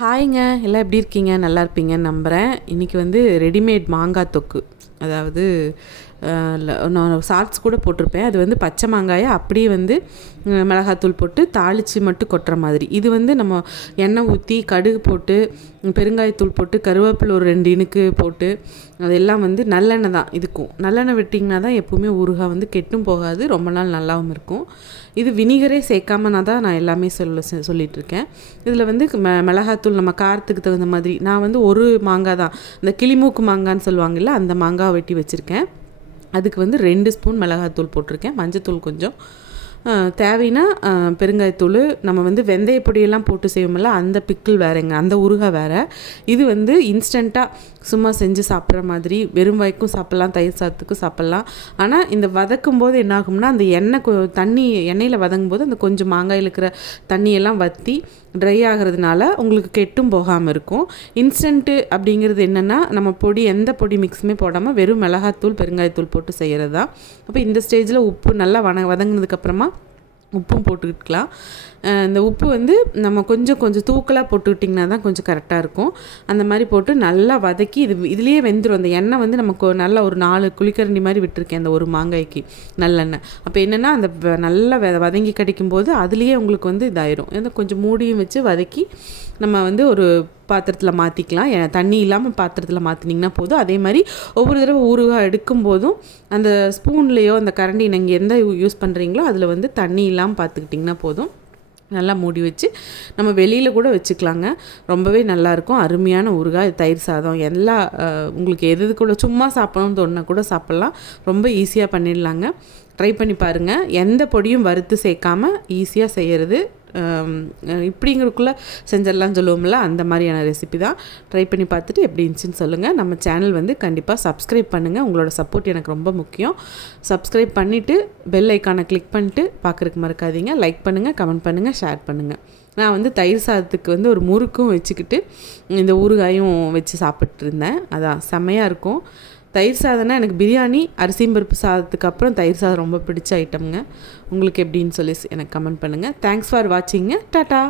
ஹாய்ங்க, எல்லாம் எப்படி இருக்கீங்க? நல்லா இருப்பீங்கன்னு நம்புகிறேன். இன்றைக்கி வந்து ரெடிமேட் மாங்காய் தொக்கு, அதாவது நான் ஷார்ட்ஸ் கூட போட்டிருப்பேன். அது வந்து பச்சை மாங்காயை அப்படியே வந்து மிளகாத்தூள் போட்டு தாளித்து மட்டும் கொட்டுற மாதிரி. இது வந்து நம்ம எண்ணெய் ஊற்றி கடுகு போட்டு பெருங்காயத்தூள் போட்டு கருவேப்பிலை ஒரு 2 இனுக்கு போட்டு அதெல்லாம் வந்து நல்லெண்ணெய் தான் இதுக்கும். நல்லெண்ணெய் விட்டிங்கன்னா தான் எப்போவுமே ஊறுகாய் வந்து கெட்டும் போகாது, ரொம்ப நாள் நல்லாவும் இருக்கும். இது வினிகரே சேர்க்காம நான் எல்லாமே சொல்லிகிட்ருக்கேன். இதில் வந்து மிளகாத்தூள் நம்ம காரத்துக்கு தகுந்த மாதிரி. நான் வந்து ஒரு மாங்காய் தான், இந்த கிளிமூக்கு மாங்கான்னு சொல்லுவாங்கல்ல, அந்த மாங்காய் வெட்டி வச்சுருக்கேன். அதுக்கு வந்து 2 ஸ்பூன் மிளகாத்தூள் போட்டிருக்கேன், மஞ்சத்தூள் கொஞ்சம், தேவைன்னா பெருங்காயத்தூள். நம்ம வந்து வெந்தய பொடியெல்லாம் போட்டு செய்வோம்ல, அந்த பிக்கிள் வேறுங்க, அந்த ஊறுகாய் வேறு. இது வந்து இன்ஸ்டண்ட்டாக சும்மா செஞ்சு சாப்பிட்ற மாதிரி, வெறும் வாய்க்கும் சாப்பிட்லாம், தயிர் சாதத்துக்கும் சாப்பிட்லாம். ஆனால் இந்த வதக்கும் போது என்ன ஆகும்னா, அந்த எண்ணெயில் வதங்கும் போது அந்த கொஞ்சம் மாங்காயில் இருக்கிற தண்ணியெல்லாம் வற்றி ட்ரை ஆகிறதுனால உங்களுக்கு கெட்டும் போகாமல் இருக்கும். இன்ஸ்டண்ட்டு அப்படிங்கிறது என்னென்னா, நம்ம எந்த பொடி மிக்ஸுமே போடாமல் வெறும் மிளகாத்தூள் பெருங்காயத்தூள் போட்டு செய்கிறது தான். அப்போ இந்த ஸ்டேஜில் உப்பு நல்லா வதங்கினதுக்கப்புறமா உப்பும் போட்டுக்கிட்டுக்கலாம். இந்த உப்பு வந்து நம்ம கொஞ்சம் தூக்கலாக போட்டுக்கிட்டிங்கன்னா தான் கொஞ்சம் கரெக்டாக இருக்கும். அந்த மாதிரி போட்டு நல்லா வதக்கி இதுலேயே வெந்துடும். அந்த எண்ணெய் வந்து நமக்கு நல்லா ஒரு 4 குழிக்கரண்டி மாதிரி விட்டுருக்கேன் அந்த ஒரு மாங்காய்க்கு நல்லெண்ணெய். அப்போ என்னென்னா, அந்த நல்லா வதங்கி கிடைக்கும்போது அதுலேயே உங்களுக்கு வந்து இதாயிரும். அந்த கொஞ்சம் மூடியும் வச்சு வதக்கி நம்ம வந்து ஒரு பாத்திரத்தில் மாற்றிக்கலாம். தண்ணி இல்லாமல் பாத்திரத்தில் மாற்றினீங்கன்னா போதும். அதே மாதிரி ஒவ்வொரு தடவை ஊறுகாய் எடுக்கும் போதும் அந்த ஸ்பூன்லேயோ அந்த கரண்டி நீங்கள் எந்த யூஸ் பண்ணுறீங்களோ அதில் வந்து தண்ணி இல்லாமல் பார்த்துக்கிட்டிங்கன்னா போதும். நல்லா மூடி வச்சு நம்ம வெளியில் கூட வச்சுக்கலாங்க. ரொம்பவே நல்லாயிருக்கும். அருமையான ஊறுகாய், தயிர் சாதம் உங்களுக்கு எது கூட சும்மா சாப்பிடணும்னு தோணுனா கூட சாப்பிட்லாம். ரொம்ப ஈஸியாக பண்ணிடலாங்க. ட்ரை பண்ணி பாருங்கள். எந்த பொடியும் வறுத்து சேர்க்காமல் ஈஸியாக செய்கிறது. இப்படிங்கிறதுக்குள்ளே செஞ்சிடலாம்னு சொல்லுவோம்ல, அந்த மாதிரியான ரெசிபி தான். ட்ரை பண்ணி பார்த்துட்டு எப்படி இருந்துச்சுன்னு சொல்லுங்கள். நம்ம சேனல் வந்து கண்டிப்பாக சப்ஸ்கிரைப் பண்ணுங்கள். உங்களோட சப்போர்ட் எனக்கு ரொம்ப முக்கியம். சப்ஸ்கிரைப் பண்ணிவிட்டு பெல் ஐக்கானை கிளிக் பண்ணிட்டு பார்க்குறதுக்கு மறக்காதீங்க. லைக் பண்ணுங்கள், கமெண்ட் பண்ணுங்கள், ஷேர் பண்ணுங்கள். நான் வந்து தயிர் சாதத்துக்கு வந்து ஒரு முறுக்கும் வச்சுக்கிட்டு இந்த ஊறுகாயும் வச்சு சாப்பிட்ருந்தேன். அதான் செம்மையாக இருக்கும். தயிர் சாதம்னா எனக்கு பிரியாணி, அரிசியும் பருப்பு சாதத்துக்கு அப்புறம் தயிர் சாதம் ரொம்ப பிடிச்ச ஐட்டம்ங்க. உங்களுக்கு எப்படின்னு சொல்லி எனக்கு கமெண்ட் பண்ணுங்கள். Thanks for வாட்சிங்க. டாட்டா.